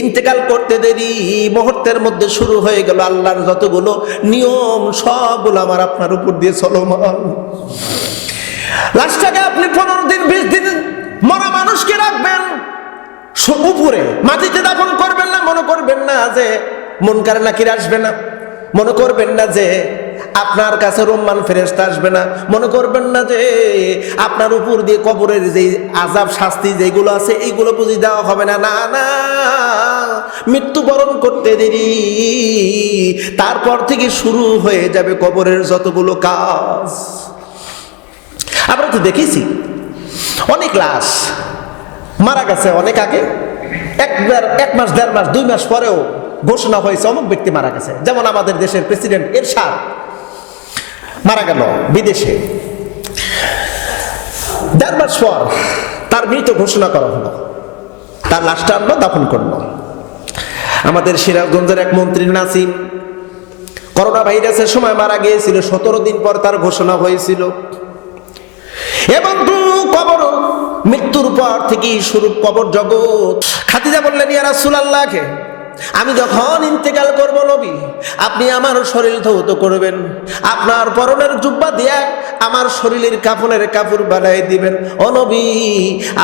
ইন্তেকাল করতে দেরি, মুহূর্তের মধ্যে শুরু হয়ে গেল আল্লাহর যতগুলো নিয়ম, সবগুলো আমার আপনার উপর দিয়ে চলমান। লাস্টটাকে আপনি পনেরো দিন, বিশ দিন মরা মানুষকে রাখবেন। উপরে, মাটিতে দাফন করবেন না, মনে করবেন না যে মন কারে নাকির আসবে না। মনে করবেন না যে আপনার কাছে রোমান ফেরেস্তা আসবে না। মনে করবেন না যে আপনার উপর দিয়ে কবরের যে আজাব শাস্তি যেগুলো আছে, এইগুলো বুঝি দেওয়া হবে না। না না। মৃত্যুবরণ করতে দেরি। তারপর থেকে শুরু হয়ে যাবে কবরের যতগুলো কাজ। আমরা তো দেখেছি, অনেক লাশ মারা গেছে অনেক আগে। একবার, এক মাস, দেড় মাস, দুই মাস পরেও ঘোষণা হয়েছে, অমুক ব্যক্তি মারা গেছে। যেমন আমাদের দেশের প্রেসিডেন্ট এরশাদ। মারা গেল বিদেশে। দেড় মাস পর তার মৃত ঘোষণা করা হলো। তার লাশটা আনলো দাফন করল। আমাদের সিরাজগঞ্জের এক মন্ত্রী নাসিম করোনা ভাইরাসের সময় মারা গিয়েছিল, সতেরো দিন পর তার ঘোষণা হয়েছিল। এবং কবর, মৃত্যুর পর থেকে শুরু কবর জগৎ। খাদিজা বললেন, ইয়া রাসূলুল্লাহকে আমি যখন ইন্তেকাল করব নবী, আপনি আমার শরীর ধৌত করবেন। আপনার পরনের জুব্বা দিয়া আমার শরীরের কাপড়ের কাপড় বানাই দিবেন। ও নবী,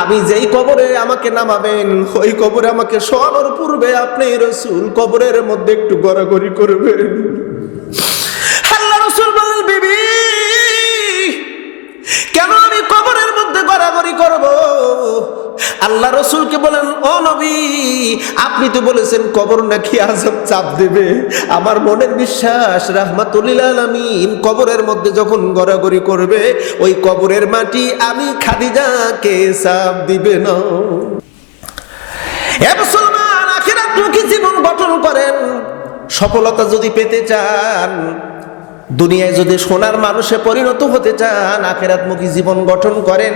আমি যেই কবরে আমাকে নামাবেন, ওই কবরে আমাকে শোয়ানোর পূর্বে আপনি রসুল কবরের মধ্যে একটু গড়াগড়ি করবেন। মধ্যে করব। আল্লাহ রসুলকে বলেন, ও নবী, আপনি তো বলেছেন কবর নাকি আজব চাপ দেবে। আমার মনের বিশ্বাস, রাহমাতুল্লিল আলামিন, কবরের মধ্যে যখন গড়াগড়ি করবে, ওই কবরের মাটি আমি খাদিজাকে চাপ দিবে না। এ মুসলমান আখিরাতমুখী জীবন গঠন করেন। সফলতা যদি পেতে চান, দুনিয়ায় যদি সোনার মানুষে পরিণত হতে চান, আখেরাতমুখী জীবন গঠন করেন।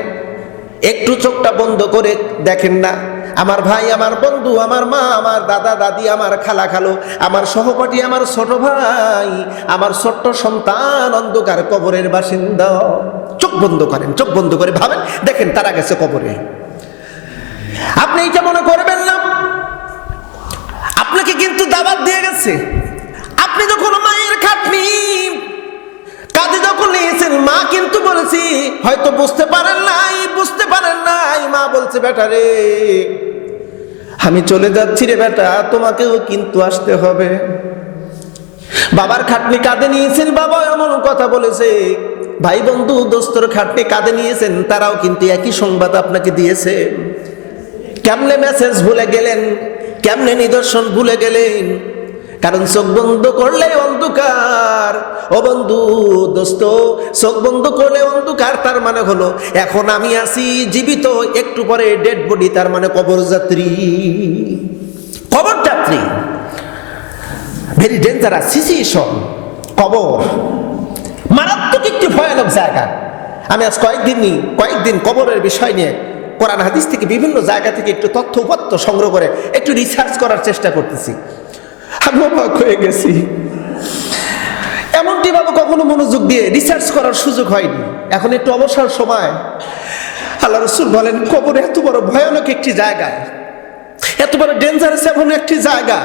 একটু চোখটা বন্ধ করে দেখেন না। আমার ভাই, আমার বন্ধু, আমার মা, আমার দাদা, দাদি, আমার খালা খালো, আমার সহপাঠী, আমার ছোট ভাই, আমার ছোট্ট সন্তান অন্ধকার কবরের বাসিন্দা। চোখ বন্ধ করেন, চোখ বন্ধ করে ভাবেন, দেখেন তারা গেছে কবরে। আপনি এইটা মনে করবেন না। আপনাকে কিন্তু দাবাত দিয়ে গেছে। বলেছি, হয়তো বুঝতে পারেন নাই, বুঝতে পারেন নাই। মা বলছে, বেটা রে, আমি চলে যাচ্ছি রে বেটা, তোমাকেও কিন্তু আসতে হবে। বাবার খাটনি কাঁধে নিয়েছেন, বাবা এমন কথা বলেছে। ভাই বন্ধু, দোস্তর খাটনি কাঁধে নিয়েছেন, তারাও কিন্তু একই সংবাদ আপনাকে দিয়েছে। কেমনে মেসেজ ভুলে গেলেন, কেমনে নিদর্শন ভুলে গেলেন? কারণ চোখ বন্ধ করলে অন্ধকার। ও বন্ধু, দোস্ত, চোখ বন্ধ করলে অন্ধকার, তার মানে হলো এখন আমি আছি জীবিত, একটু পরে ডেড বডি তার মানে কবর যাত্রী। কবর যাত্রী। ভেরি ডেঞ্জারাস সিচুয়েশন কবর। মারাত্মক একটি ভয়ানক জায়গা। আমি আজ কয়েকদিন কয়েকদিন কবরের বিষয় নিয়ে কোরআন হাদিস থেকে বিভিন্ন জায়গা থেকে একটু তথ্য উপাত্ত সংগ্রহ করে একটু রিসার্চ করার চেষ্টা করতেছি। আমি হয়ে গেছি। এমনটি ভাবে কখনো মনোযোগ দিয়ে রিসার্চ করার সুযোগ হয়নি। এখন একটু অবসর সময়। আল্লাহ রসুল বলেন, কবর এত বড় ভয়ানক একটি জায়গায় এত বড় ডেঞ্জারাস এমন একটি জায়গা।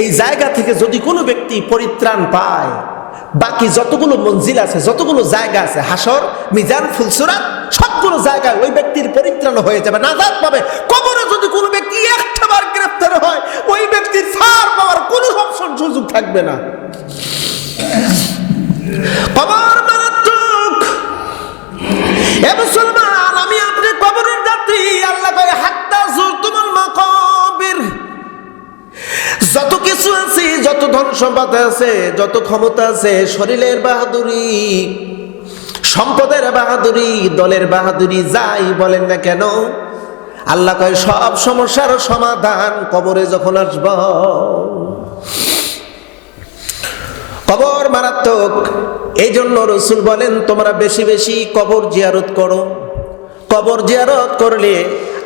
এই জায়গা থেকে যদি কোনো ব্যক্তি পরিত্রাণ পায়, বাকি যতগুলো মঞ্জিল আছে, যতগুলো জায়গা আছে, হাসর, মিজান, ফুলসুরাত, সবগুলো জায়গায় ওই ব্যক্তির পরিত্রাণ হয়ে যাবে, নাজাত পাবে। কবরে যদি কোনো ব্যক্তি একটাবার গ্রেফতার হয়, ওই ব্যক্তির ফার পাওয়ার কোনো অপশন সুযোগ থাকবে না। যত কিছু যত ধন সম্পদ আছে, যত ক্ষমতা আছে, শরীরের বাহাদুরি, সম্পদের বাহাদুরি, দলের বাহাদুরি, যাই বলেন না কেন আল্লাহ কয়, সব সমস্যার সমাধান কবরে যখন আসব। কবর মারাত্মক। এই জন্য রসুল বলেন, তোমরা বেশি বেশি কবর জিয়ারত করো। কবর জিয়ারত করলে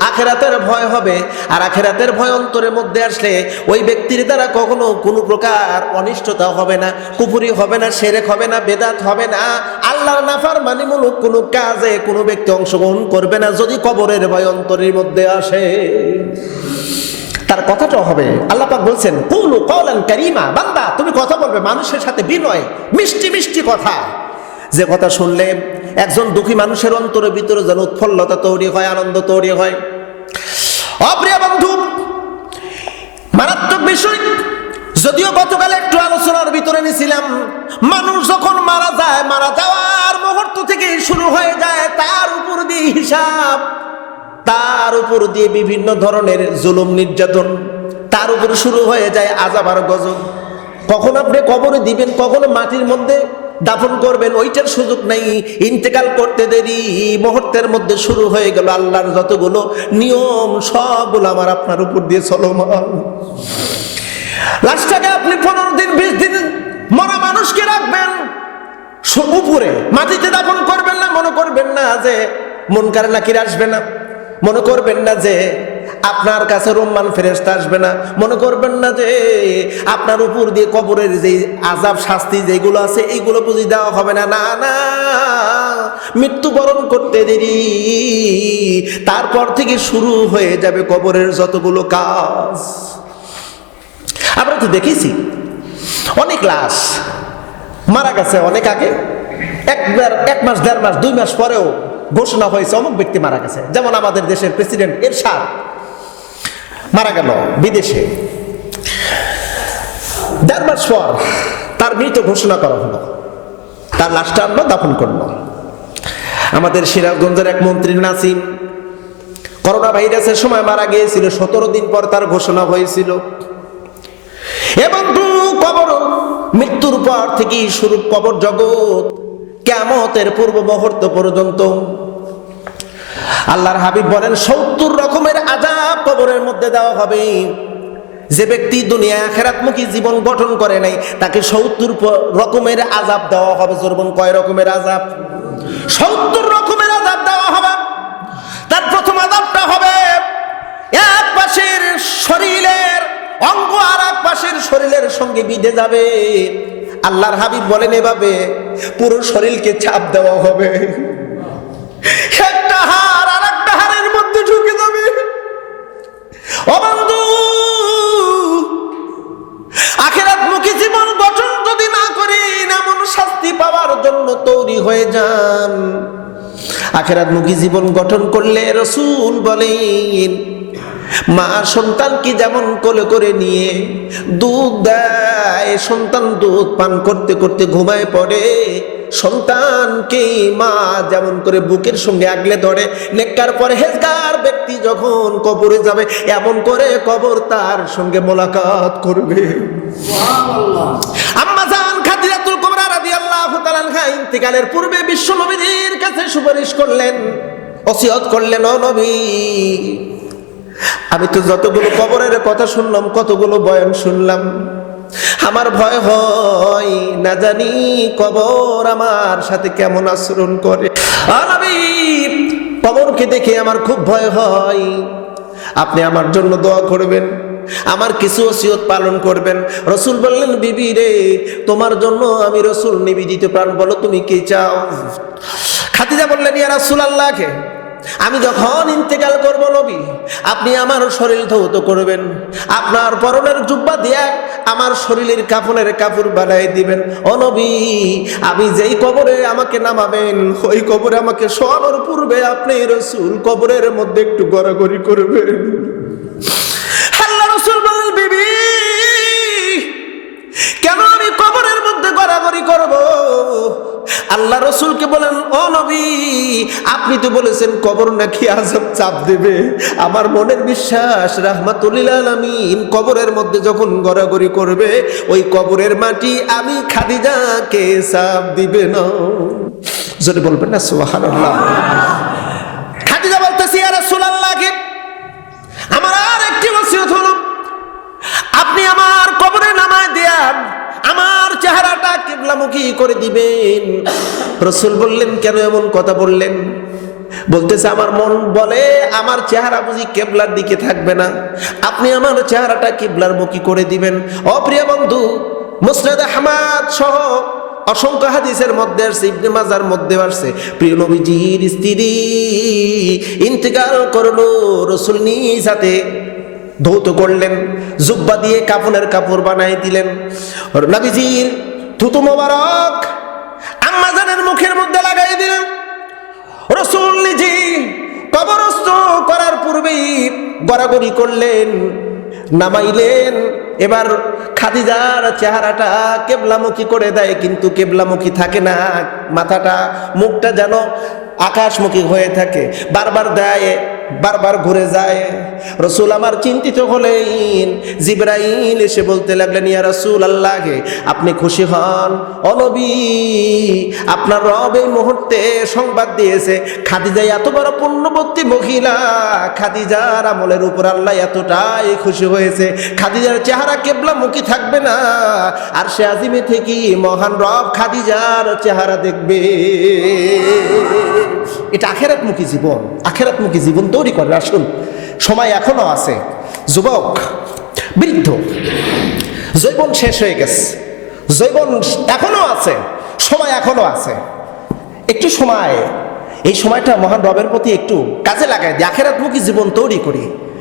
আখেরাতের ভয় হবে, আর আখেরাতের ভয় অন্তরের মধ্যে আসলে ওই ব্যক্তির দ্বারা কখনো কোনো প্রকার অনিষ্টতা হবে না কুপুরি হবে না, সেরেক হবে না, বেদাত হবে না। আল্লাহর নাফার মানিমূলক কোনো কাজে কোনো ব্যক্তি অংশগ্রহণ করবে না যদি কবরের ভয় অন্তরের মধ্যে আসে। তার কথাটা হবে, আল্লাহ বলছেন, কুলু কওলান কারীমা, বান্দা, তুমি কথা বলবে, মানুষের সাথে বিনয়, মিষ্টি মিষ্টি কথা। যে কথা শুনলে একজন দুঃখী মানুষের অন্তরের ভিতরে যেন উৎফুল্লতা তৈরি হয়, আনন্দ তৈরি হয়। অপ্রিয় বন্ধু, মারাত্মক বিষয়। যদিও গতকাল একটু আলোচনার ভিতরে নিছিলাম মানুষ যখন মারা যায়, মারা যাওয়ার মুহূর্ত থেকে শুরু হয়ে যায়, তার উপর দিয়ে হিসাব, তার উপর দিয়ে বিভিন্ন ধরনের জুলুম, নির্যাতন, তার উপর শুরু হয়ে যায় আজাব আর গজব। কখন আপনি কবরে দিবেন, কখনো মাটির মধ্যে দাফন করবেন, ওইটার সুযোগ নেই। ইন্তেকাল করতে দেরি, মুহূর্তের মধ্যে শুরু হয়ে গেল আল্লাহর যতগুলো নিয়ম, সবগুলো আমার আপনার উপর দিয়ে চলমান। লাস্টটাকে আপনি পনেরো দিন, বিশ দিন মরা মানুষকে রাখবেন। উপরে, মাটিতে দাফন করবেন না, মনে করবেন না যে মন কারে নাকির আসবে না। মনে করবেন না যে আপনার কাছে রোমান ফেরেস্তা আসবে না। মনে করবেন না যে আপনার উপর দিয়ে কবরের যে আজাব শাস্তি যেগুলো আছে, এইগুলো বুঝি দেওয়া হবে না। না না। মৃত্যুবরণ করতে দেরি। তারপর থেকে শুরু হয়ে যাবে কবরের যতগুলো কাজ। আমরা তো দেখেছি, অনেক লাশ মারা গেছে অনেক আগে। একবার, এক মাস, দেড় মাস, দুই মাস পরেও ঘোষণা হয়েছে, অমুক ব্যক্তি মারা গেছে। যেমন আমাদের দেশের প্রেসিডেন্ট এরশাদ। মারা গেল বিদেশে। দেড় মাস পর তার মৃত ঘোষণা করা হলো। তার লাশটা আনলো দাফন করল। আমাদের সিরাজগঞ্জের এক মন্ত্রী নাসিম করোনা ভাইরাসের সময় মারা গিয়েছিল, সতেরো দিন পর তার ঘোষণা হয়েছিল। এবং কবর, মৃত্যুর পর থেকে শুরু কবর জগৎ কেমতের পূর্ব মুহূর্ত পর্যন্ত। আল্লাহর হাবিব বলেন, সত্তর রকমের আজাব কবরের মধ্যে দেওয়া হবে। যে ব্যক্তি দুনিয়া আখেরাতমুখী জীবন গঠন করে নাই, তাকে সত্তর রকমের আজাব দেওয়া হবে। জোরবন কয় রকমের আজাব সত্তর রকমের আজাব দেওয়া হবে। তার প্রথম আজাবটা হবে এক পাশের শরীরের অঙ্গ আর এক পাশের শরীরের সঙ্গে বিধে যাবে। আল্লাহর হাবিব বলেন, এভাবে পুরো শরীরকে চাপ দেওয়া হবে। একটা হার আর একটা হারের মধ্যে ঢুকে যাবে আখেরাত মুখী জীবন গঠন যদি না করি এমন শাস্তি পাওয়ার জন্য তৈরি হয়ে যান। আখেরাত মুখী জীবন গঠন করলে রসুল বলেন মা সন্তানকে যেমন কোলে করে নিয়ে দুধ দেয় সন্তান দুধ পান করতে করতে ঘুমায় পড়ে সন্তানকে মা যেমন করে বুকের সঙ্গে আগলে ধরে নেককার পরে হেজগার ব্যক্তি যখন কবরে যাবে এমন করে কবর তার সঙ্গে মোলাকাত করবে। আম্মা জান খাদিজাতুল কুবরা রাদিয়াল্লাহু তাআলা আনহা ইন্তিকালের পূর্বে বিশ্ব নবীর কাছে সুপারিশ করলেন ওসিয়ত করলেন ও নবী আমি তো যতগুলো কবরের কথা শুনলাম, কতগুলো বয়ান শুনলাম। আমার ভয় হয়, না জানি কবর আমার সাথে কেমন আচরণ করে। কবরকে দেখে আমার খুব ভয় হয়। আপনি আমার জন্য দোয়া করবেন, আমার কিছু ওসিয়ত পালন করবেন। রসুল বললেন, বিবি রে, তোমার জন্য আমি রসুল নিবেদিত প্রাণ, বলো তুমি কি চাও? খাদিজা বললেন, ইয়া রাসূল আল্লাহকে আমি যখন ইন্তেকাল করব নবী, আপনি আমার শরীর ধৌত করবেন। আপনার পরনের জুব্বা দিয়া আমার শরীরের কাপড়ের কাপড় বানাই দিবেন। ও নবী, আমি যেই কবরে আমাকে নামাবেন, ওই কবরে আমাকে শোয়ানোর পূর্বে আপনি রসুল কবরের মধ্যে একটু গড়াগড়ি করবেন। বিবি, কেন আমি কবরের মধ্যে গড়াগড়ি করব? আল্লাহ রসুলকে বলেন, ও নবী, আপনি তো বলেছেন কবর নাকি আজব চাপ দেবে। আমার মনের বিশ্বাস রাহমাতুল্লিল আলমিন কবরের মধ্যে যখন গড়াগড়ি করবে, ওই কবরের মাটি আমি খাদিজাকে চাপ দিবে না। যদি বলবেন না, সুবহানাল্লাহ। করে দিবেন। রসুল বললেন, কেন এমন কথা বললেন? বলতেছে, আমার মন বলে, আমার চেহারা বুঝি কেবলার দিকে থাকবে না। আপনি আমার চেহারাটা কেবলার মুখী করে দিবেন। অপ্রিয় বন্ধু মুসরাদ আহমদ সহ অসংখ্য হাদিসের মধ্যে আসছে, ইবনে মাজার মধ্যে আসছে। প্রিয় নবীজির স্ত্রী ইন্তেকাল করল, রসুল নিজ হাতে ধৌত করলেন, জুব্বা দিয়ে কাপড়ের কাপড় বানাই দিলেন। নবীজির থুতু মোবারক। আম্মাজানের মুখের মধ্যে লাগাই দিলেন। রসুল নিজে কবরস্থ করার পূর্বেই গড়াগড়ি করলেন, নামাইলেন। এবার খাদিজার চেহারাটা কেবলামুখী করে দেয়, কিন্তু কেবলামুখী থাকে না। মাথাটা, মুখটা যেন আকাশমুখী হয়ে থাকে। বারবার দেয় বারবার ঘুরে যায়। রসুল আমার চিন্তিত হলেন। জিব্রাইল এসে বলতে লাগলেন, ইয়া রসুল আল্লাহকে আপনি খুশি হন? অনবী আপনার রব এই মুহূর্তে সংবাদ দিয়েছে, খাদিজা এত বড় পুণ্যবর্তী মহিলা, খাদিজার আমলের উপর আল্লাহ এতটাই খুশি হয়েছে, খাদিজার চেহারা কেবলা মুখী থাকবে না, আর সে আজিমে থেকে মহান রব খাদিজার চেহারা দেখবে। এটা আখেরাতমুখী জীবন আখেরাতমুখী জীবন তৈরি করে আসুন সময় এখনও আছে। যুবক, বৃদ্ধ জৈবন শেষ হয়ে গেছে। জৈবন এখনও আছে, সময় এখনও আছে। একটু সময়, এই সময়টা মহান রবের প্রতি একটু কাজে লাগাই দিই আখেরাতমুখী জীবন তৈরি করি।